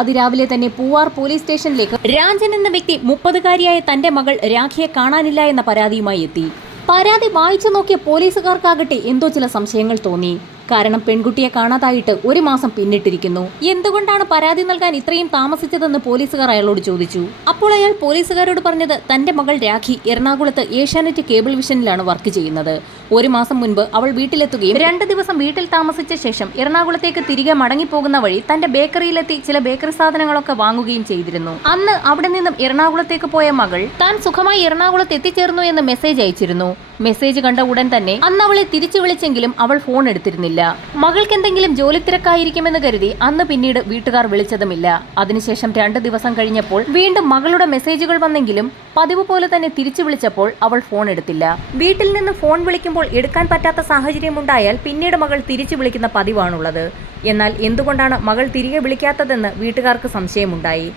അതിരാവിലെ തന്നെ പൂവാർ പോലീസ് സ്റ്റേഷനിലേക്ക് രാജൻ എന്ന വ്യക്തി 30-കാരിയായ തന്റെ മകൾ രാഖിയെ കാണാനില്ല എന്ന പരാതിയുമായി എത്തി. പരാതി വായിച്ചു നോക്കിയ പോലീസുകാർക്കാകട്ടെ എന്തോ ചില സംശയങ്ങൾ തോന്നി. കാരണം പെൺകുട്ടിയെ കാണാതായിട്ട് 1 മാസം പിന്നിട്ടിരിക്കുന്നു. എന്തുകൊണ്ടാണ് പരാതി നൽകാൻ ഇത്രയും താമസിച്ചതെന്ന് പോലീസുകാർ അയാളോട് ചോദിച്ചു. അപ്പോൾ അയാൾ പോലീസുകാരോട് പറഞ്ഞത് തന്റെ മകൾ രാഖി എറണാകുളത്ത് ഏഷ്യാനെറ്റ് കേബിൾ വിഷനിലാണ് വർക്ക് ചെയ്യുന്നത്. 1 മാസം മുൻപ് അവൾ വീട്ടിലെത്തുകയും 2 ദിവസം വീട്ടിൽ താമസിച്ച ശേഷം എറണാകുളത്തേക്ക് തിരികെ മടങ്ങിപ്പോകുന്ന വഴി തന്റെ ബേക്കറിയിലെത്തി ചില ബേക്കറി സാധനങ്ങളൊക്കെ വാങ്ങുകയും ചെയ്തിരുന്നു. അന്ന് അവിടെ നിന്നും എറണാകുളത്തേക്ക് പോയ മകൾ താൻ സുഖമായി എറണാകുളത്ത് എത്തിച്ചേർന്നു എന്ന് മെസ്സേജ് അയച്ചിരുന്നു. മെസ്സേജ് കണ്ട ഉടൻ തന്നെ അന്ന് അവളെ തിരിച്ചു വിളിച്ചെങ്കിലും അവൾ ഫോൺ എടുത്തിരുന്നില്ല. മകൾക്ക് എന്തെങ്കിലും ജോലി തിരക്കായിരിക്കുമെന്ന് കരുതി അന്ന് പിന്നീട് വീട്ടുകാർ വിളിച്ചതുമില്ല. അതിനുശേഷം 2 ദിവസം കഴിഞ്ഞപ്പോൾ വീണ്ടും മകളുടെ മെസ്സേജുകൾ വന്നെങ്കിലും പതിവ് പോലെ തന്നെ തിരിച്ചു വിളിച്ചപ്പോൾ അവൾ ഫോൺ എടുത്തില്ല. വീട്ടിൽ നിന്ന് ഫോൺ വിളിക്കുമ്പോൾ എടുക്കാൻ പറ്റാത്ത സാഹചര്യമുണ്ടായാൽ പിന്നീട് മകൾ തിരിച്ചു വിളിക്കുന്ന പതിവാണുള്ളത്. എന്നാൽ എന്തുകൊണ്ടാണ് മകൾ തിരികെ വിളിക്കാത്തതെന്ന് വീട്ടുകാർക്ക് സംശയമുണ്ടായി.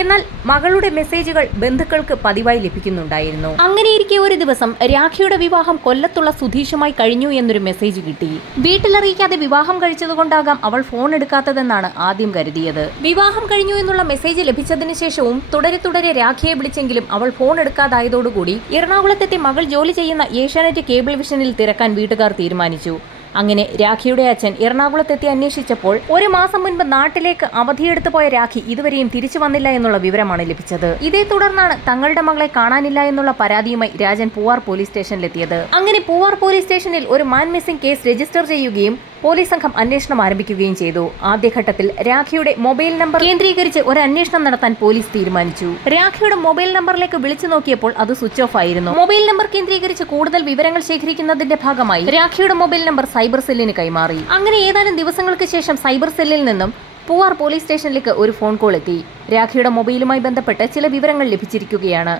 എന്നാൽ മകളുടെ മെസ്സേജുകൾ ബന്ധുക്കൾക്ക് പതിവായി ലഭിക്കുന്നുണ്ടായിരുന്നു. അങ്ങനെയിരിക്കെ ഒരു ദിവസം രാഖിയുടെ വിവാഹം കൊല്ലത്തുള്ള സുധീഷുമായി കഴിഞ്ഞു എന്നൊരു മെസ്സേജ് കിട്ടി. വീട്ടിലറിയിക്കാതെ വിവാഹം കഴിച്ചതുകൊണ്ടാകാം അവൾ ഫോൺ എടുക്കാത്തതെന്നാണ് ആദ്യം കരുതിയത്. വിവാഹം കഴിഞ്ഞു എന്നുള്ള മെസ്സേജ് ലഭിച്ചതിന് ശേഷവും തുടരെ രാഖിയെ വിളിച്ചെങ്കിലും അവൾ ഫോൺ എടുക്കാതായതോടുകൂടി എറണാകുളത്തെത്തി മകൾ ജോലി ചെയ്യുന്ന ഏഷ്യാനെറ്റ് കേബിൾ വിഷനിൽ തിരക്കാൻ വീട്ടുകാർ തീരുമാനിച്ചു. അങ്ങനെ രാഖിയുടെ അച്ഛൻ എറണാകുളത്തെത്തി അന്വേഷിച്ചപ്പോൾ 1 മാസം മുൻപ് നാട്ടിലേക്ക് അവധിയെടുത്തു പോയ രാഖി ഇതുവരെയും തിരിച്ചു വന്നില്ല എന്നുള്ള വിവരമാണ് ലഭിച്ചത്. ഇതേ തുടർന്നാണ് തങ്ങളുടെ മകളെ കാണാനില്ല എന്നുള്ള പരാതിയുമായി രാജൻ പൂവാർ പോലീസ് സ്റ്റേഷനിലെത്തിയത്. അങ്ങനെ പൂവാർ പോലീസ് സ്റ്റേഷനിൽ ഒരു മാൻ മിസ്സിംഗ് കേസ് രജിസ്റ്റർ ചെയ്യുകയും പോലീസ് സംഘം അന്വേഷണം ആരംഭിക്കുകയും ചെയ്തു. ആദ്യഘട്ടത്തിൽ രാഖിയുടെ മൊബൈൽ നമ്പർ കേന്ദ്രീകരിച്ച് ഒരു അന്വേഷണം നടത്താൻ പോലീസ് തീരുമാനിച്ചു. രാഖിയുടെ മൊബൈൽ നമ്പറിലേക്ക് വിളിച്ചു നോക്കിയപ്പോൾ അത് സ്വിച്ച് ഓഫ് ആയിരുന്നു. മൊബൈൽ നമ്പർ കേന്ദ്രീകരിച്ച് കൂടുതൽ വിവരങ്ങൾ ശേഖരിക്കുന്നതിന്റെ ഭാഗമായി രാഖിയുടെ മൊബൈൽ നമ്പർ സൈബർ സെല്ലിന് കൈമാറി. അങ്ങനെ ഏതാനും ദിവസങ്ങൾക്ക് ശേഷം സൈബർ സെല്ലിൽ നിന്നും പൂവാർ പോലീസ് സ്റ്റേഷനിലേക്ക് ഒരു ഫോൺ കോൾ എത്തി. രാഖിയുടെ മൊബൈലുമായി ബന്ധപ്പെട്ട് ചില വിവരങ്ങൾ ലഭിച്ചിരിക്കുകയാണ്.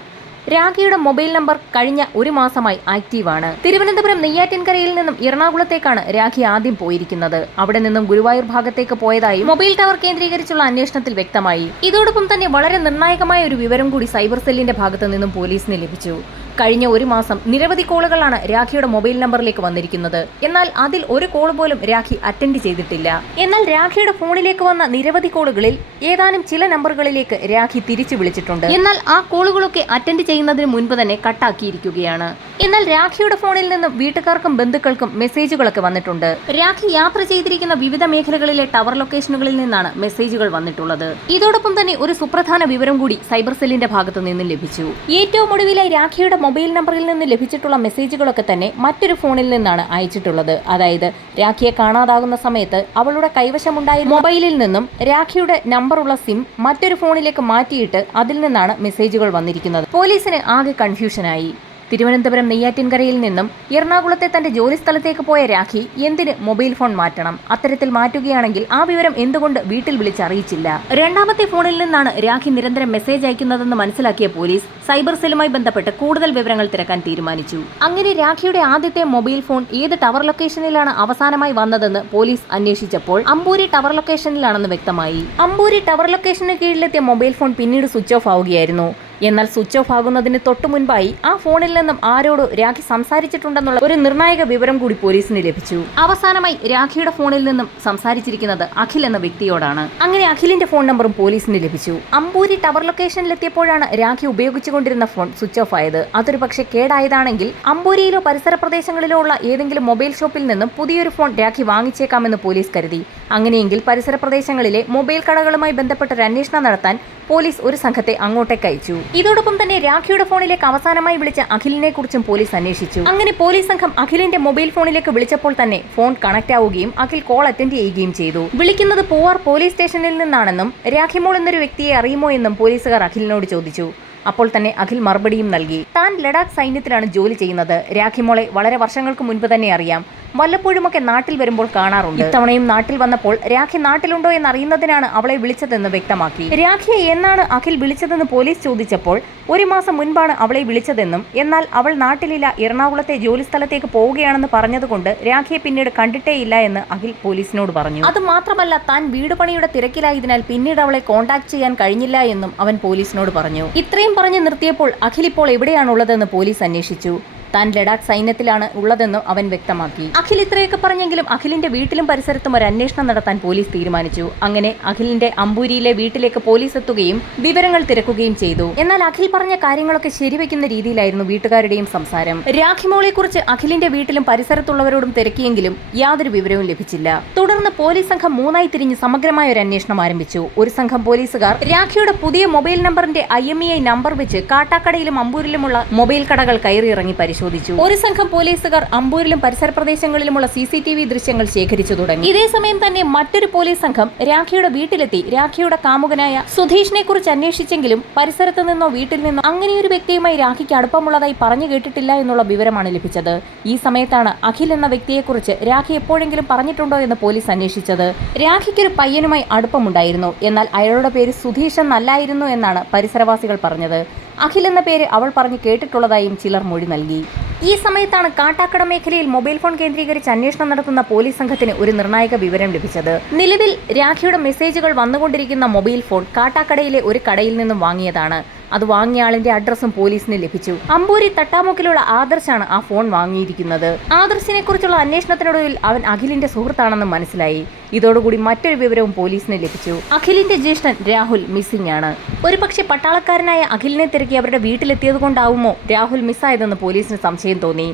രാഖിയുടെ മൊബൈൽ നമ്പർ കഴിഞ്ഞ 1 മാസമായി ആക്റ്റീവാണ്. തിരുവനന്തപുരം നെയ്യാറ്റിൻകരയിൽ നിന്നും എറണാകുളത്തേക്കാണ് രാഖി ആദ്യം പോയിരിക്കുന്നത്. അവിടെ നിന്നും ഗുരുവായൂർ ഭാഗത്തേക്ക് പോയതായി മൊബൈൽ ടവർ കേന്ദ്രീകരിച്ചുള്ള അന്വേഷണത്തിൽ വ്യക്തമായി. ഇതോടൊപ്പം തന്നെ വളരെ നിർണായകമായ ഒരു വിവരം കൂടി സൈബർ സെല്ലിന്റെ ഭാഗത്തു നിന്നും പോലീസിന് ലഭിച്ചു. കഴിഞ്ഞ 1 മാസം നിരവധി കോളുകളാണ് രാഖിയുടെ മൊബൈൽ നമ്പറിലേക്ക് വന്നിരിക്കുന്നത്. എന്നാൽ അതിൽ ഒരു കോൾ പോലും രാഖി അറ്റൻഡ് ചെയ്തിട്ടില്ല. എന്നാൽ രാഖിയുടെ ഫോണിലേക്ക് വന്ന നിരവധി കോളുകളിൽ ഏതാനും ചില നമ്പറുകളിലേക്ക് രാഖി തിരിച്ചു വിളിച്ചിട്ടുണ്ട്. എന്നാൽ ആ കോളുകളൊക്കെ അറ്റൻഡ് ചെയ്യുന്നതിന് മുൻപ് തന്നെ കട്ടാക്കിയിരിക്കുകയാണ്. എന്നാൽ രാഖിയുടെ ഫോണിൽ നിന്നും വീട്ടുകാർക്കും ബന്ധുക്കൾക്കും മെസ്സേജുകളൊക്കെ വന്നിട്ടുണ്ട്. രാഖി യാത്ര ചെയ്തിരിക്കുന്ന വിവിധ മേഖലകളിലെ ടവർ ലൊക്കേഷനുകളിൽ നിന്നാണ് മെസ്സേജുകൾ വന്നിട്ടുള്ളത്. ഇതോടൊപ്പം തന്നെ ഒരു സുപ്രധാന വിവരം കൂടി സൈബർ സെല്ലിന്റെ ഭാഗത്തു നിന്നും ലഭിച്ചു. ഏറ്റവും ഒടുവിലായി രാഖിയുടെ മൊബൈൽ നമ്പറിൽ നിന്ന് ലഭിച്ചിട്ടുള്ള മെസ്സേജുകളൊക്കെ തന്നെ മറ്റൊരു ഫോണിൽ നിന്നാണ് അയച്ചിട്ടുള്ളത്. അതായത് രാഖിയെ കാണാതാകുന്ന സമയത്ത് അവളുടെ കൈവശമുണ്ടായ മൊബൈലിൽ നിന്നും രാഖിയുടെ നമ്പറുള്ള സിം മറ്റൊരു ഫോണിലേക്ക് മാറ്റിയിട്ട് അതിൽ നിന്നാണ് മെസ്സേജുകൾ വന്നിരിക്കുന്നത്. പോലീസിന് ആകെ കൺഫ്യൂഷനായി. തിരുവനന്തപുരം നെയ്യാറ്റിൻകരയിൽ നിന്നും എറണാകുളത്തെ തന്റെ ജോലി സ്ഥലത്തേക്ക് പോയ രാഖി എന്തിന് മൊബൈൽ ഫോൺ മാറ്റണം? അത്തരത്തിൽ മാറ്റുകയാണെങ്കിൽ ആ വിവരം എന്തുകൊണ്ട് വീട്ടിൽ വിളിച്ചറിയിച്ചില്ല? രണ്ടാമത്തെ ഫോണിൽ നിന്നാണ് രാഖി നിരന്തരം മെസ്സേജ് അയക്കുന്നതെന്ന് മനസ്സിലാക്കിയ പോലീസ് സൈബർ സെല്ലുമായി ബന്ധപ്പെട്ട് കൂടുതൽ വിവരങ്ങൾ തിരക്കാൻ തീരുമാനിച്ചു. അങ്ങനെ രാഖിയുടെ ആദ്യത്തെ മൊബൈൽ ഫോൺ ഏത് ടവർ ലൊക്കേഷനിലാണ് അവസാനമായി വന്നതെന്ന് പോലീസ് അന്വേഷിച്ചപ്പോൾ അമ്പൂരി ടവർ ലൊക്കേഷനിലാണെന്ന് വ്യക്തമായി. അമ്പൂരി ടവർ ലൊക്കേഷന് കീഴിലെത്തിയ മൊബൈൽ ഫോൺ പിന്നീട് സ്വിച്ച് ഓഫ് ആവുകയായിരുന്നു. എന്നാൽ സ്വിച്ച് ഓഫ് ആകുന്നതിന് തൊട്ടു മുൻപായി ആ ഫോണിൽ നിന്നും ആരോട് രാഖി സംസാരിച്ചിട്ടുണ്ടെന്നുള്ള ഒരു നിർണായക വിവരം കൂടി പോലീസിന് ലഭിച്ചു. അവസാനമായി രാഖിയുടെ ഫോണിൽ നിന്നും സംസാരിച്ചിരിക്കുന്നത് അഖിൽ എന്ന വ്യക്തിയോടാണ്. അങ്ങനെ അഖിലിന്റെ ഫോൺ നമ്പറും പോലീസിന് ലഭിച്ചു. അമ്പൂരി ടവർ ലൊക്കേഷനിലെത്തിയപ്പോഴാണ് രാഖി ഉപയോഗിച്ചുകൊണ്ടിരുന്ന ഫോൺ സ്വിച്ച് ഓഫ് ആയത്. അതൊരു പക്ഷേ കേടായതാണെങ്കിൽ അമ്പൂരിയിലോ പരിസര പ്രദേശങ്ങളിലോ ഉള്ള ഏതെങ്കിലും മൊബൈൽ ഷോപ്പിൽ നിന്നും പുതിയൊരു ഫോൺ രാഖി വാങ്ങിച്ചേക്കാമെന്ന് പോലീസ് കരുതി. അങ്ങനെയെങ്കിൽ പരിസര പ്രദേശങ്ങളിലെ മൊബൈൽ കടകളുമായി ബന്ധപ്പെട്ടൊരു അന്വേഷണം നടത്താൻ പോലീസ് ഒരു സംഘത്തെ അങ്ങോട്ടേക്ക് അയച്ചു. ഇതോടൊപ്പം തന്നെ രാഖിയുടെ ഫോണിലേക്ക് അവസാനമായി വിളിച്ച അഖിലിനെ കുറിച്ചും പോലീസ് അന്വേഷിച്ചു. അങ്ങനെ പോലീസ് സംഘം അഖിലിന്റെ മൊബൈൽ ഫോണിലേക്ക് വിളിച്ചപ്പോൾ തന്നെ ഫോൺ കണക്ട് ആവുകയും അഖിൽ കോൾ അറ്റൻഡ് ചെയ്യുകയും ചെയ്തു. വിളിക്കുന്നത് പൂവാർ പോലീസ് സ്റ്റേഷനിൽ നിന്നാണെന്നും രാഖിമോൾ എന്നൊരു വ്യക്തിയെ അറിയുമോ എന്നും പോലീസുകാർ അഖിലിനോട് ചോദിച്ചു. അപ്പോൾ തന്നെ അഖിൽ മറുപടിയും നൽകി. താൻ ലഡാക്ക് സൈന്യത്തിലാണ് ജോലി ചെയ്യുന്നത്. രാഖിമോളെ വളരെ വർഷങ്ങൾക്ക് മുൻപ് തന്നെ അറിയാം. വല്ലപ്പോഴുമൊക്കെ നാട്ടിൽ വരുമ്പോൾ കാണാറുണ്ട്. ഇത്തവണയും നാട്ടിൽ വന്നപ്പോൾ രാഖി നാട്ടിലുണ്ടോ എന്നറിയുന്നതിനാണ് അവളെ വിളിച്ചതെന്ന് വ്യക്തമാക്കി. രാഖിയെ എന്നാണ് അഖിൽ വിളിച്ചതെന്ന് പോലീസ് ചോദിച്ചപ്പോൾ 1 മാസം മുൻപാണ് അവളെ വിളിച്ചതെന്നും എന്നാൽ അവൾ നാട്ടിലില്ല, എറണാകുളത്തെ ജോലി സ്ഥലത്തേക്ക് പോവുകയാണെന്ന് പറഞ്ഞതുകൊണ്ട് രാഖിയെ പിന്നീട് കണ്ടിട്ടേയില്ല എന്ന് അഖിൽ പോലീസിനോട് പറഞ്ഞു. അത് മാത്രമല്ല താൻ വീട് പണിയുടെ തിരക്കിലായതിനാൽ പിന്നീട് അവളെ കോൺടാക്ട് ചെയ്യാൻ കഴിഞ്ഞില്ല എന്നും അവൻ പോലീസിനോട് പറഞ്ഞു. ഇത്രയും പറഞ്ഞു നിർത്തിയപ്പോൾ അഖിൽ ഇപ്പോൾ എവിടെയാണുള്ളതെന്ന് പോലീസ് അന്വേഷിച്ചു. താൻ ലഡാക്ക് സൈന്യത്തിലാണ് ഉള്ളതെന്നും അവൻ വ്യക്തമാക്കി. അഖിൽ ഇത്രയൊക്കെ പറഞ്ഞെങ്കിലും അഖിലിന്റെ വീട്ടിലും പരിസരത്തും ഒരു അന്വേഷണം നടത്താൻ പോലീസ് തീരുമാനിച്ചു. അങ്ങനെ അഖിലിന്റെ അമ്പൂരിയിലെ വീട്ടിലേക്ക് പോലീസ് എത്തുകയും വിവരങ്ങൾ തിരക്കുകയും ചെയ്തു. എന്നാൽ അഖിൽ പറഞ്ഞ കാര്യങ്ങളൊക്കെ ശരിവെക്കുന്ന രീതിയിലായിരുന്നു വീട്ടുകാരുടെയും സംസാരം. രാഖിമോളെ കുറിച്ച് അഖിലിന്റെ വീട്ടിലും പരിസരത്തുള്ളവരോടും തിരക്കിയെങ്കിലും യാതൊരു വിവരവും ലഭിച്ചില്ല. തുടർന്ന് പോലീസ് സംഘം മൂന്നായി തിരിഞ്ഞ് സമഗ്രമായ ഒരു അന്വേഷണം ആരംഭിച്ചു. ഒരു സംഘം പോലീസുകാർ രാഖിയുടെ പുതിയ മൊബൈൽ നമ്പറിന്റെ IMEI നമ്പർ വെച്ച് കാട്ടാക്കടയിലും അമ്പൂരിലുമുള്ള മൊബൈൽ കടകൾ കയറിയിറങ്ങി പരിശോധിച്ചു. ഒരു സംഘം പോലീസുകാർ അമ്പൂരിലും പരിസര പ്രദേശങ്ങളിലുമുള്ള CCTV ദൃശ്യങ്ങൾ ശേഖരിച്ചു തുടങ്ങി. ഇതേസമയം തന്നെ മറ്റൊരു പോലീസ് സംഘം രാഖിയുടെ വീട്ടിലെത്തി രാഖിയുടെ കാമുകനായ സുധീഷിനെ കുറിച്ച് അന്വേഷിച്ചെങ്കിലും പരിസരത്ത് നിന്നോ വീട്ടിൽ നിന്നോ അങ്ങനെയൊരു വ്യക്തിയുമായി രാഖിക്ക് അടുപ്പമുള്ളതായി പറഞ്ഞു കേട്ടിട്ടില്ല എന്നുള്ള വിവരമാണ് ലഭിച്ചത്. ഈ സമയത്താണ് അഖിൽ എന്ന വ്യക്തിയെക്കുറിച്ച് രാഖി എപ്പോഴെങ്കിലും പറഞ്ഞിട്ടുണ്ടോ എന്ന് പോലീസ് അന്വേഷിച്ചത്. രാഖിക്കൊരു പയ്യനുമായി അടുപ്പമുണ്ടായിരുന്നു, എന്നാൽ അയാളുടെ പേര് സുധീഷ് എന്നല്ലായിരുന്നു എന്നാണ് പരിസരവാസികൾ പറഞ്ഞത്. അഖിൽ എന്ന പേര് അവൾ പറഞ്ഞു കേട്ടിട്ടുള്ളതായും ചിലർ മൊഴി നൽകി. ഈ സമയത്താണ് കാട്ടാക്കട മേഖലയിൽ മൊബൈൽ ഫോൺ കേന്ദ്രീകരിച്ച് അന്വേഷണം നടത്തുന്ന പോലീസ് സംഘത്തിന് ഒരു നിർണായക വിവരം ലഭിച്ചത്. നിലവിൽ രാഖിയുടെ മെസ്സേജുകൾ വന്നുകൊണ്ടിരിക്കുന്ന മൊബൈൽ ഫോൺ കാട്ടാക്കടയിലെ ഒരു കടയിൽ നിന്നും വാങ്ങിയതാണ്. അത് വാങ്ങിയ ആളിന്റെ അഡ്രസ്സും പോലീസിന് ലഭിച്ചു. അമ്പൂരി തട്ടാമുക്കിലുള്ള ആദർശാണ് ആ ഫോൺ വാങ്ങിയിരിക്കുന്നത്. ആദർശിനെ കുറിച്ചുള്ള അന്വേഷണത്തിനൊടുവിൽ അവൻ അഖിലിന്റെ സുഹൃത്താണെന്ന് മനസ്സിലായി. ഇതോടുകൂടി മറ്റൊരു വിവരവും പോലീസിന് ലഭിച്ചു. അഖിലിന്റെ ജ്യേഷ്ഠൻ രാഹുൽ മിസ്സിംഗ് ആണ്. ഒരുപക്ഷെ പട്ടാളക്കാരനായ അഖിലിനെ തിരക്കി അവരുടെ വീട്ടിലെത്തിയത് കൊണ്ടാവുമോ രാഹുൽ മിസ്സായതെന്ന് പോലീസിന് സംശയം തോന്നി.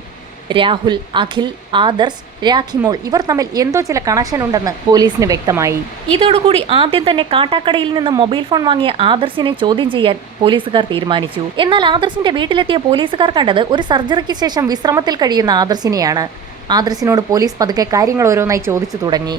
രാഹുൽ, അഖിൽ, ആദർശ്, രാഖിമോൾ ഇവർ തമ്മിൽ എന്തോ ചില കണക്ഷൻ ഉണ്ടെന്ന് പോലീസിന് വ്യക്തമായി. ഇതോടുകൂടി ആദ്യം തന്നെ കാട്ടാക്കടയിൽ നിന്ന് മൊബൈൽ ഫോൺ വാങ്ങിയ ആദർശിനെ ചോദ്യം ചെയ്യാൻ പോലീസുകാർ തീരുമാനിച്ചു. എന്നാൽ ആദർശിന്റെ വീട്ടിലെത്തിയ പോലീസുകാർ കണ്ടത് ഒരു സർജറിക്ക് ശേഷം വിശ്രമത്തിൽ കഴിയുന്ന ആദർശിനെയാണ്. ആദർശിനോട് പോലീസ് പതുക്കെ കാര്യങ്ങൾ ഓരോന്നായി ചോദിച്ചു തുടങ്ങി.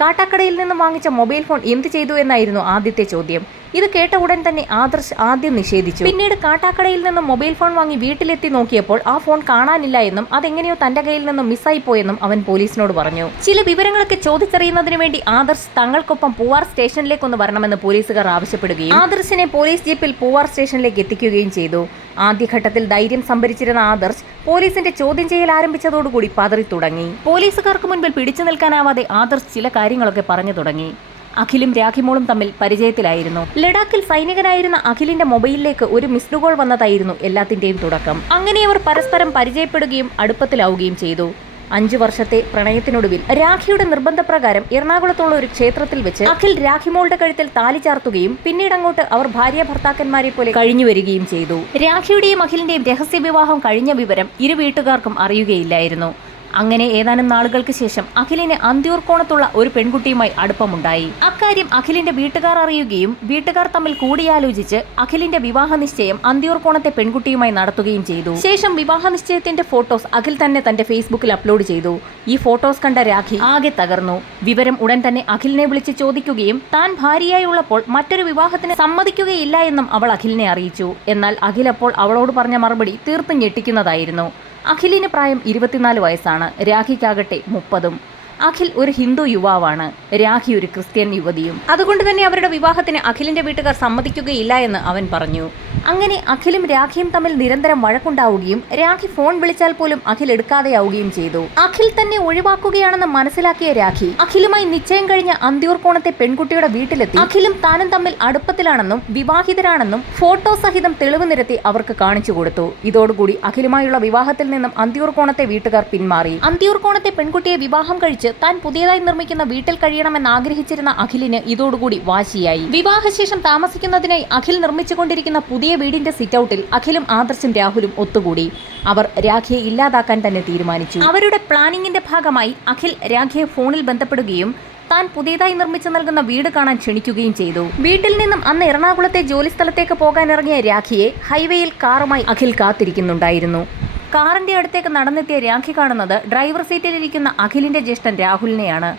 കാട്ടാക്കടയിൽ നിന്നും വാങ്ങിച്ച മൊബൈൽ ഫോൺ എന്ത് ചെയ്തു എന്നായിരുന്നു ആദ്യത്തെ ചോദ്യം. ഇത് കേട്ട ഉടൻ തന്നെ ആദർശ് ആദ്യം നിഷേധിച്ചു. പിന്നീട് കാട്ടാക്കടയിൽ നിന്നും മൊബൈൽ ഫോൺ വാങ്ങി വീട്ടിലെത്തി നോക്കിയപ്പോൾ ആ ഫോൺ കാണാനില്ല എന്നും അതെങ്ങനെയോ തന്റെ കയ്യിൽ നിന്നും മിസ്സായി പോയെന്നും അവൻ പോലീസിനോട് പറഞ്ഞു. ചില വിവരങ്ങളൊക്കെ ചോദിച്ചറിയുന്നതിന് വേണ്ടി ആദർശ് തങ്ങൾക്കൊപ്പം പൂവാർ സ്റ്റേഷനിലേക്കൊന്ന് വരണമെന്ന് പോലീസുകാർ ആവശ്യപ്പെടുകയും ആദർശിനെ പോലീസ് ജീപ്പിൽ പൂവാർ സ്റ്റേഷനിലേക്ക് എത്തിക്കുകയും ചെയ്തു. ആദ്യഘട്ടത്തിൽ ധൈര്യം സംഭരിച്ചിരുന്ന ആദർശ് പോലീസിന്റെ ചോദ്യം ചെയ്യൽ ആരംഭിച്ചതോടുകൂടി പതറി തുടങ്ങി. പോലീസുകാർക്ക് മുൻപിൽ പിടിച്ചു നിൽക്കാനാവാതെ ആദർശ് ചില കാര്യങ്ങളൊക്കെ പറഞ്ഞു തുടങ്ങി. അഖിലും രാഖിമോളും തമ്മിൽ പരിചയത്തിലായിരുന്നു. ലഡാക്കിൽ സൈനികനായിരുന്ന അഖിലിന്റെ മൊബൈലിലേക്ക് ഒരു മിസ്ഡ് കോൾ വന്നതായിരുന്നു എല്ലാത്തിന്റെയും തുടക്കം. അങ്ങനെ അവർ പരസ്പരം പരിചയപ്പെടുകയും അടുപ്പത്തിലാവുകയും ചെയ്തു. 5 വർഷത്തെ പ്രണയത്തിനൊടുവിൽ രാഖിയുടെ നിർബന്ധപ്രകാരം എറണാകുളത്തുള്ള ഒരു ക്ഷേത്രത്തിൽ വെച്ച് അഖിൽ രാഖിമോളുടെ കഴുത്തിൽ താലി ചാർത്തുകയും പിന്നീട് അങ്ങോട്ട് അവർ ഭാര്യ ഭർത്താക്കന്മാരെ പോലെ കഴിഞ്ഞു വരികയും ചെയ്തു. രാഖിയുടെയും അഖിലിന്റെയും രഹസ്യ വിവാഹം കഴിഞ്ഞ വിവരം ഇരു വീട്ടുകാർക്കും അറിയുകയില്ലായിരുന്നു. അങ്ങനെ ഏതാനും നാളുകൾക്ക് ശേഷം അഖിലിന് അന്തിയൂർക്കോണത്തുള്ള ഒരു പെൺകുട്ടിയുമായി അടുപ്പമുണ്ടായി. അക്കാര്യം അഖിലിന്റെ വീട്ടുകാർ അറിയുകയും വീട്ടുകാർ തമ്മിൽ കൂടിയാലോചിച്ച് അഖിലിന്റെ വിവാഹ നിശ്ചയം അന്തിയൂർക്കോണത്തെ പെൺകുട്ടിയുമായി നടത്തുകയും ചെയ്തു. ശേഷം വിവാഹ നിശ്ചയത്തിന്റെ ഫോട്ടോസ് അഖിൽ തന്നെ തന്റെ ഫേസ്ബുക്കിൽ അപ്ലോഡ് ചെയ്തു. ഈ ഫോട്ടോസ് കണ്ട രാഖി ആകെ തകർന്നു. വിവരം ഉടൻ തന്നെ അഖിലിനെ വിളിച്ച് ചോദിക്കുകയും താൻ ഭാര്യയായി ഉള്ളപ്പോൾ മറ്റൊരു വിവാഹത്തിന് സമ്മതിക്കുകയില്ല എന്നും അവൾ അഖിലിനെ അറിയിച്ചു. എന്നാൽ അഖിൽ അപ്പോൾ അവളോട് പറഞ്ഞ മറുപടി തീർത്തും ഞെട്ടിക്കുന്നതായിരുന്നു. അഖിലിന് പ്രായം 24 വയസ്സാണ്. രാഖിക്കാകട്ടെ 30. അഖിൽ ഒരു ഹിന്ദു യുവാവാണ്, രാഖി ഒരു ക്രിസ്ത്യൻ യുവതിയും. അതുകൊണ്ട് തന്നെ അവരുടെ വിവാഹത്തിന് അഖിലിന്റെ വീട്ടുകാർ സമ്മതിക്കുകയില്ല എന്ന് അവൻ പറഞ്ഞു. അങ്ങനെ അഖിലും രാഖിയും തമ്മിൽ നിരന്തരം വഴക്കുണ്ടാവുകയും രാഖി ഫോൺ വിളിച്ചാൽ പോലും അഖിൽ എടുക്കാതെയാവുകയും ചെയ്തു. അഖിൽ തന്നെ ഒഴിവാക്കുകയാണെന്ന് മനസ്സിലാക്കിയ രാഖി അഖിലുമായി നിശ്ചയം കഴിഞ്ഞ അന്തിയൂർക്കോണത്തെ പെൺകുട്ടിയുടെ വീട്ടിലെത്തി അഖിലും താനും തമ്മിൽ അടുപ്പത്തിലാണെന്നും വിവാഹിതരാണെന്നും ഫോട്ടോ സഹിതം തെളിവ് നിരത്തി അവർക്ക് കാണിച്ചു കൊടുത്തു. ഇതോടുകൂടി അഖിലുമായുള്ള വിവാഹത്തിൽ നിന്നും അന്തിയൂർക്കോണത്തെ വീട്ടുകാർ പിന്മാറി. അന്തിയൂർക്കോണത്തെ പെൺകുട്ടിയെ വിവാഹം കഴിച്ച് താൻ പുതിയതായി നിർമ്മിക്കുന്ന വീട്ടിൽ കഴിയണമെന്ന് ആഗ്രഹിച്ചിരുന്ന അഖിലിന് ഇതോടുകൂടി വാശിയായി. വിവാഹശേഷം താമസിക്കുന്നതിനായി അഖിൽ നിർമ്മിച്ചുകൊണ്ടിരിക്കുന്ന പുതിയ വീടിന്റെ സിറ്റൌട്ടിൽ അഖിലും ആദർശും രാഹുലും ഒത്തുകൂടി. അവർ രാഖിയെ ഇല്ലാതാക്കാൻ തന്നെ തീരുമാനിച്ചു. അവരുടെ പ്ലാനിങ്ങിന്റെ ഭാഗമായി അഖിൽ രാഖിയെ ഫോണിൽ ബന്ധപ്പെടുകയും താൻ പുതിയതായി നിർമ്മിച്ചു നൽകുന്ന വീട് കാണാൻ ക്ഷണിക്കുകയും ചെയ്തു. വീട്ടിൽ നിന്നും അന്ന് എറണാകുളത്തെ ജോലിസ്ഥലത്തേക്ക് പോകാൻ ഇറങ്ങിയ രാഖിയെ ഹൈവേയിൽ കാറുമായി അഖിൽ കാത്തിരിക്കുന്നുണ്ടായിരുന്നു. കാറിന്റെ അടുത്തേക്ക് നടന്നെത്തിയ രാഖി കാണുന്നത് ഡ്രൈവർ സീറ്റിലിരിക്കുന്ന അഖിലിന്റെ ജ്യേഷ്ഠൻ രാഹുലിനെയാണ്.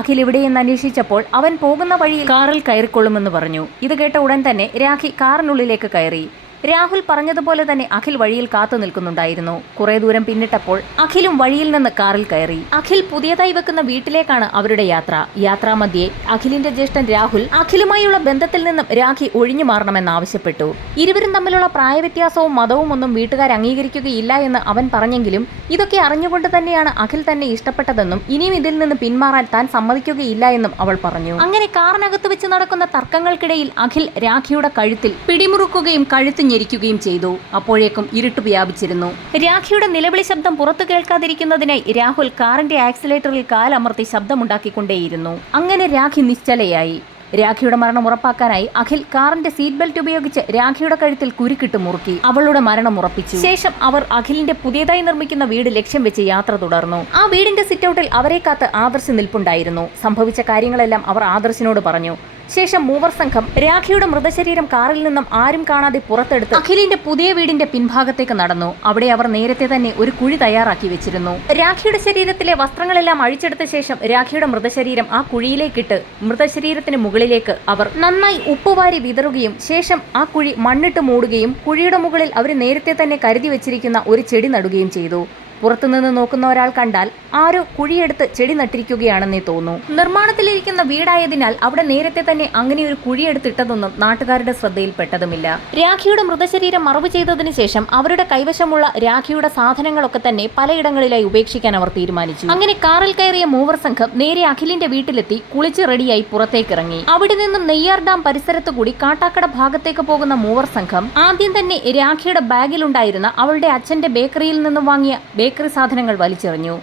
അഖിൽ എവിടെയെന്ന് അന്വേഷിച്ചപ്പോൾ അവൻ പോകുന്ന വഴിയിൽ കാറിൽ കയറിക്കൊള്ളുമെന്ന് പറഞ്ഞു. ഇത് കേട്ട ഉടൻ തന്നെ രാഖി കാറിനുള്ളിലേക്ക് കയറി. രാഹുൽ പറഞ്ഞതുപോലെ തന്നെ അഖിൽ വഴിയിൽ കാത്തു നിൽക്കുന്നുണ്ടായിരുന്നു. കുറെ ദൂരം പിന്നിട്ടപ്പോൾ അഖിലും വഴിയിൽ നിന്ന് കാറിൽ കയറി. അഖിൽ പുതിയതായി വെക്കുന്ന വീട്ടിലേക്കാണ് അവരുടെ യാത്ര. യാത്രാമധ്യേ അഖിലിന്റെ ജ്യേഷ്ഠൻ രാഹുൽ അഖിലുമായുള്ള ബന്ധത്തിൽ നിന്നും രാഖി ഒഴിഞ്ഞു മാറണമെന്നാവശ്യപ്പെട്ടു. ഇരുവരും തമ്മിലുള്ള പ്രായവ്യത്യാസവും മതവും ഒന്നും വീട്ടുകാർ അംഗീകരിക്കുകയില്ല എന്ന് അവൻ പറഞ്ഞെങ്കിലും ഇതൊക്കെ അറിഞ്ഞുകൊണ്ട് തന്നെയാണ് അഖിൽ തന്നെ ഇഷ്ടപ്പെട്ടതെന്നും ഇനിയും ഇതിൽ നിന്ന് പിന്മാറാൻ താൻ സമ്മതിക്കുകയില്ല എന്നും അവൾ പറഞ്ഞു. അങ്ങനെ കാറിനകത്ത് വെച്ച് നടക്കുന്ന തർക്കങ്ങൾക്കിടയിൽ അഖിൽ രാഖിയുടെ കഴുത്തിൽ പിടിമുറുക്കുകയും കഴുത്ത് ഞെരിക്കുകയും ചെയ്തു. അപ്പോഴേക്കും ഇരുട്ട് വ്യാപിച്ചിരുന്നു. രാഖിയുടെ നിലവിളി ശബ്ദം പുറത്തു കേൾക്കാതിരിക്കുന്നതിനായി രാഹുൽ കാറിന്റെ ആക്സിലേറ്ററിൽ കാലമർത്തി ശബ്ദമുണ്ടാക്കിക്കൊണ്ടേയിരുന്നു. അങ്ങനെ രാഖി നിശ്ചലയായി. രാഖിയുടെ മരണം ഉറപ്പാക്കാനായി അഖിൽ കാറിന്റെ സീറ്റ് ബെൽറ്റ് ഉപയോഗിച്ച് രാഖിയുടെ കഴുത്തിൽ കുരുക്കിട്ട് മുറുക്കി അവളുടെ മരണം ഉറപ്പിച്ചു. ശേഷം അവർ അഖിലിന്റെ പുതിയതായി നിർമ്മിക്കുന്ന വീട് ലക്ഷ്യം വെച്ച് യാത്ര തുടർന്നു. ആ വീടിന്റെ സിറ്റൌട്ടിൽ അവരെ കാത്ത് ആദർശ് നിൽപ്പുണ്ടായിരുന്നു. സംഭവിച്ച കാര്യങ്ങളെല്ലാം അവർ ആദർശിനോട് പറഞ്ഞു. ശേഷം മൂവർ സംഘം രാഖിയുടെ മൃതശരീരം കാറിൽ നിന്നും ആരും കാണാതെ പുറത്തെടുത്ത് അഖിലിന്റെ പുതിയ വീടിന്റെ പിൻഭാഗത്തേക്ക് നടന്നു. അവിടെ അവർ നേരത്തെ തന്നെ ഒരു കുഴി തയ്യാറാക്കി വെച്ചിരുന്നു. രാഖിയുടെ ശരീരത്തിലെ വസ്ത്രങ്ങളെല്ലാം അഴിച്ചെടുത്ത ശേഷം രാഖിയുടെ മൃതശരീരം ആ കുഴിയിലേക്കിട്ട് മൃതശരീരത്തിന് മുകളിലേക്ക് അവർ നന്നായി ഉപ്പുവാരി വിതറുകയും ശേഷം ആ കുഴി മണ്ണിട്ട് മൂടുകയും കുഴിയുടെ മുകളിൽ അവർ നേരത്തെ തന്നെ കരുതി വെച്ചിരിക്കുന്ന ഒരു ചെടി നടുകയും ചെയ്തു. പുറത്തുനിന്ന് നോക്കുന്ന ഒരാൾ കണ്ടാൽ ആരോ കുഴിയെടുത്ത് ചെടി നട്ടിരിക്കുകയാണെന്നേ തോന്നൂ. നിർമ്മാണത്തിലിരിക്കുന്ന വീടായതിനാൽ അവിടെ നേരത്തെ തന്നെ അങ്ങനെ ഒരു കുഴിയെടുത്തിട്ടതൊന്നും നാട്ടുകാരുടെ ശ്രദ്ധയിൽപ്പെട്ടതുമില്ല. രാഖിയുടെ മൃതശരീരം മറവ് ചെയ്തതിനു ശേഷം അവരുടെ കൈവശമുള്ള രാഖിയുടെ സാധനങ്ങളൊക്കെ തന്നെ പലയിടങ്ങളിലായി ഉപേക്ഷിക്കാൻ അവർ തീരുമാനിച്ചു. അങ്ങനെ കാറിൽ കയറിയ മൂവർ സംഘം നേരെ അഖിലിന്റെ വീട്ടിലെത്തി കുളിച്ച് റെഡിയായി പുറത്തേക്കിറങ്ങി. അവിടെ നിന്നും നെയ്യാർ ഡാം പരിസരത്തുകൂടി കാട്ടാക്കട ഭാഗത്തേക്ക് പോകുന്ന മൂവർ സംഘം ആദ്യം തന്നെ രാഖിയുടെ ബാഗിലുണ്ടായിരുന്ന അവളുടെ അച്ഛന്റെ ബേക്കറിയിൽ നിന്നും വാങ്ങിയ ബേക്കറി സാധനങ്ങൾ വലിച്ചെറിഞ്ഞു.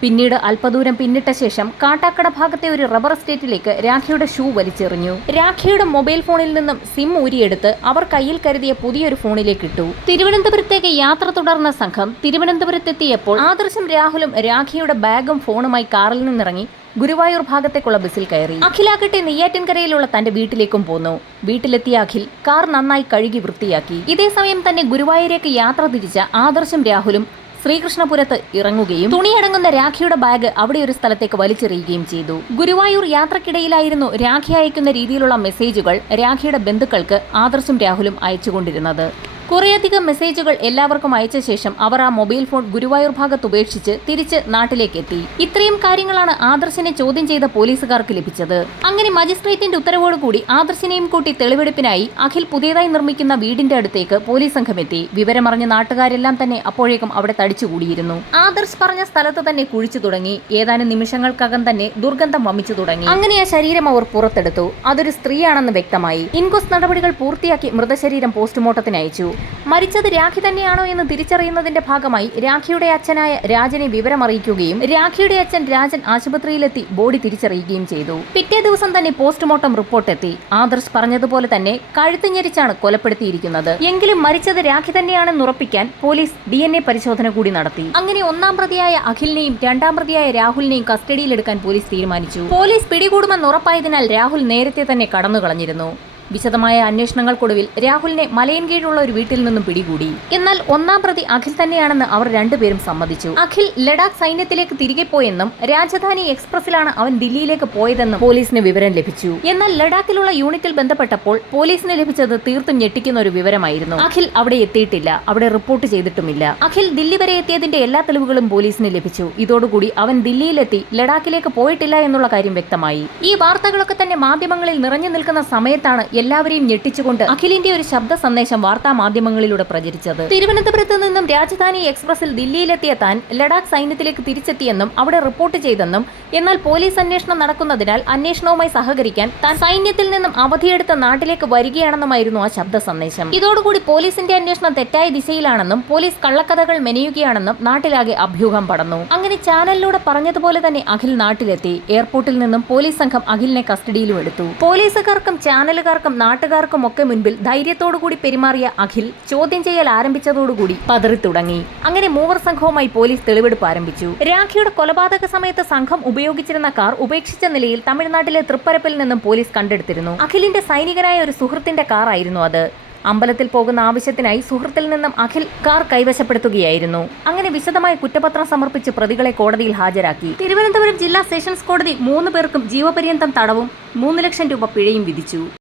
പിന്നീട് അല്പദൂരം പിന്നിട്ട ശേഷം കാട്ടാക്കട ഭാഗത്തെ ഒരു റബ്ബർ എസ്റ്റേറ്റിലേക്ക് രാഖിയുടെ ഷൂ വലിച്ചെറിഞ്ഞു. രാഖിയുടെ മൊബൈൽ ഫോണിൽ നിന്നും സിം ഊരിയെടുത്ത് അവർ കയ്യിൽ കരുതിയ പുതിയൊരു ഫോണിലേക്ക് ഇട്ടു. തിരുവനന്തപുരത്തേക്ക് യാത്ര തുടർന്ന സംഘം തിരുവനന്തപുരത്തെത്തിയപ്പോൾ ആദർശും രാഹുലും രാഖിയുടെ ബാഗും ഫോണുമായി കാറിൽ നിന്നിറങ്ങി ഗുരുവായൂർ ഭാഗത്തേക്കുള്ള ബസ്സിൽ കയറി. അഖിലാകട്ടെ നെയ്യാറ്റിൻകരയിലുള്ള തന്റെ വീട്ടിലേക്കും പോന്നു. വീട്ടിലെത്തിയ അഖിൽ കാർ നന്നായി കഴുകി വൃത്തിയാക്കി. ഇതേസമയം തന്നെ ഗുരുവായൂരേക്ക് യാത്ര തിരിച്ച ആദർശും രാഹുലും ശ്രീകൃഷ്ണപുരത്ത് ഇറങ്ങുകയും തുണിയടങ്ങുന്ന രാഖിയുടെ ബാഗ് അവിടെ ഒരു സ്ഥലത്തേക്ക് വലിച്ചെറിയുകയും ചെയ്തു. ഗുരുവായൂർ യാത്രക്കിടയിലായിരുന്നു രാഖി അയക്കുന്ന രീതിയിലുള്ള മെസ്സേജുകൾ രാഖിയുടെ ബന്ധുക്കൾക്ക് ആദർശും രാഹുലും അയച്ചുകൊണ്ടിരുന്നത്. കുറേയധികം മെസ്സേജുകൾ എല്ലാവർക്കും അയച്ച ശേഷം അവർ ആ മൊബൈൽ ഫോൺ ഗുരുവായൂർ ഭാഗത്ത് ഉപേക്ഷിച്ച് തിരിച്ച് നാട്ടിലേക്കെത്തി. ഇത്രയും കാര്യങ്ങളാണ് ആദർശിനെ ചോദ്യം ചെയ്ത പോലീസുകാർക്ക് ലഭിച്ചത്. അങ്ങനെ മജിസ്ട്രേറ്റിന്റെ ഉത്തരവോടുകൂടി ആദർശിനെയും കൂട്ടി തെളിവെടുപ്പിനായി അഖിൽ പുതിയതായി നിർമ്മിക്കുന്ന വീടിന്റെ അടുത്തേക്ക് പോലീസ് സംഘം എത്തി. വിവരമറിഞ്ഞ നാട്ടുകാരെല്ലാം തന്നെ അപ്പോഴേക്കും അവിടെ തടിച്ചുകൂടിയിരുന്നു. ആദർശ് പറഞ്ഞ സ്ഥലത്ത് തന്നെ കുഴിച്ചു തുടങ്ങി. ഏതാനും നിമിഷങ്ങൾക്കകം തന്നെ ദുർഗന്ധം വമിച്ചു തുടങ്ങി. അങ്ങനെ ആ ശരീരം അവർ പുറത്തെടുത്തു. അതൊരു സ്ത്രീയാണെന്ന് വ്യക്തമായി. ഇൻക്വസ്റ്റ് നടപടികൾ പൂർത്തിയാക്കി മൃതശരീരം പോസ്റ്റ്മോർട്ടത്തിന് അയച്ചു. മരിച്ചത് രാഖി തന്നെയാണോ എന്ന് തിരിച്ചറിയുന്നതിന്റെ ഭാഗമായി രാഖിയുടെ അച്ഛനായ രാജനെ വിവരമറിയിക്കുകയും രാഖിയുടെ അച്ഛൻ രാജൻ ആശുപത്രിയിലെത്തി ബോഡി തിരിച്ചറിയുകയും ചെയ്തു. പിറ്റേ ദിവസം തന്നെ പോസ്റ്റ്മോർട്ടം റിപ്പോർട്ട് എത്തി. ആദർശ് പറഞ്ഞതുപോലെ തന്നെ കഴുത്ത് ഞെരിച്ചാണ് കൊലപ്പെടുത്തിയിരിക്കുന്നത്. എങ്കിലും മരിച്ചത് രാഖി തന്നെയാണെന്ന് ഉറപ്പിക്കാൻ പോലീസ് DNA പരിശോധന കൂടി നടത്തി. അങ്ങനെ ഒന്നാം പ്രതിയായ അഖിലിനെയും രണ്ടാം പ്രതിയായ രാഹുലിനെയും കസ്റ്റഡിയിലെടുക്കാൻ പോലീസ് തീരുമാനിച്ചു. പോലീസ് പിടികൂടുമെന്ന് ഉറപ്പായതിനാൽ രാഹുൽ നേരത്തെ തന്നെ കടന്നുകളഞ്ഞിരുന്നു. വിശദമായ അന്വേഷണങ്ങൾക്കൊടുവിൽ രാഹുലിനെ മലയൻകീഴുള്ള ഒരു വീട്ടിൽ നിന്നും പിടികൂടി. എന്നാൽ ഒന്നാം പ്രതി അഖിൽ തന്നെയാണെന്ന് അവർ രണ്ടുപേരും സമ്മതിച്ചു. അഖിൽ ലഡാക്ക് സൈന്യത്തിലേക്ക് തിരികെ പോയെന്നും രാജധാനി എക്സ്പ്രസിലാണ് അവൻ ദില്ലിയിലേക്ക് പോയതെന്നും പോലീസിന് വിവരം ലഭിച്ചു. എന്നാൽ ലഡാക്കിലുള്ള യൂണിറ്റിൽ ബന്ധപ്പെട്ടപ്പോൾ പോലീസിന് ലഭിച്ചത് തീർത്തും ഞെട്ടിക്കുന്ന ഒരു വിവരമായിരുന്നു. അഖിൽ അവിടെ എത്തിയിട്ടില്ല, അവിടെ റിപ്പോർട്ട് ചെയ്തിട്ടുമില്ല. അഖിൽ ദില്ലി വരെ എത്തിയതിന്റെ എല്ലാ തെളിവുകളും പോലീസിന് ലഭിച്ചു. ഇതോടുകൂടി അവൻ ദില്ലിയിലെത്തി ലഡാക്കിലേക്ക് പോയിട്ടില്ല എന്നുള്ള കാര്യം വ്യക്തമായി. ഈ വാർത്തകളൊക്കെ തന്നെ മാധ്യമങ്ങളിൽ നിറഞ്ഞു നിൽക്കുന്ന സമയത്താണ് എല്ലാവരെയും ഞെട്ടിച്ചുകൊണ്ട് അഖിലിന്റെ ഒരു ശബ്ദ സന്ദേശം വാർത്താ മാധ്യമങ്ങളിലൂടെ പ്രചരിച്ചത്. തിരുവനന്തപുരത്ത് നിന്നും രാജധാനി എക്സ്പ്രസിൽ ദില്ലിയിലെത്തിയ താൻ ലഡാക്ക് സൈന്യത്തിലേക്ക് തിരിച്ചെത്തിയെന്നും അവിടെ റിപ്പോർട്ട് ചെയ്തെന്നും എന്നാൽ പോലീസ് അന്വേഷണം നടക്കുന്നതിനാൽ അന്വേഷണവുമായി സഹകരിക്കാൻ താൻ സൈന്യത്തിൽ നിന്നും അവധിയെടുത്ത് നാട്ടിലേക്ക് വരികയാണെന്നുമായിരുന്നു ആ ശബ്ദ സന്ദേശം. ഇതോടുകൂടി പോലീസിന്റെ അന്വേഷണം തെറ്റായ ദിശയിലാണെന്നും പോലീസ് കള്ളക്കഥകൾ മെനയുകയാണെന്നും നാട്ടിലാകെ അഭ്യൂഹം പടർന്നു. അങ്ങനെ ചാനലിലൂടെ പറഞ്ഞതുപോലെ തന്നെ അഖിൽ നാട്ടിലെത്തി. എയർപോർട്ടിൽ നിന്നും പോലീസ് സംഘം അഖിലിനെ കസ്റ്റഡിയിലും എടുത്തു. പോലീസുകാർക്കും ചാനലുകാർക്കും നാട്ടുകാർക്കും ഒക്കെ മുൻപിൽ ധൈര്യത്തോടുകൂടി പെരുമാറിയ അഖിൽ ചോദ്യം ചെയ്യൽ ആരംഭിച്ചതോടുകൂടി പതറി തുടങ്ങി. അങ്ങനെ മൂവർ സംഘവുമായി പോലീസ് തെളിവെടുപ്പ് ആരംഭിച്ചു. രാഖിയുടെ കൊലപാതക സമയത്ത് സംഘം ഉപയോഗിച്ചിരുന്ന കാർ ഉപേക്ഷിച്ച നിലയിൽ തമിഴ്നാട്ടിലെ തൃപ്പരപ്പിൽ നിന്നും പോലീസ് കണ്ടെടുത്തിരുന്നു. അഖിലിന്റെ സൈനികനായ ഒരു സുഹൃത്തിന്റെ കാർ ആയിരുന്നു അത്. അമ്പലത്തിൽ പോകുന്ന ആവശ്യത്തിനായി സുഹൃത്തിൽ നിന്നും അഖിൽ കാർ കൈവശപ്പെടുത്തുകയായിരുന്നു. അങ്ങനെ വിശദമായ കുറ്റപത്രം സമർപ്പിച്ച് പ്രതികളെ കോടതിയിൽ ഹാജരാക്കി. തിരുവനന്തപുരം ജില്ലാ സെഷൻസ് കോടതി 3 പേർക്കും ജീവപര്യന്തം തടവും 3 ലക്ഷം രൂപ പിഴയും വിധിച്ചു.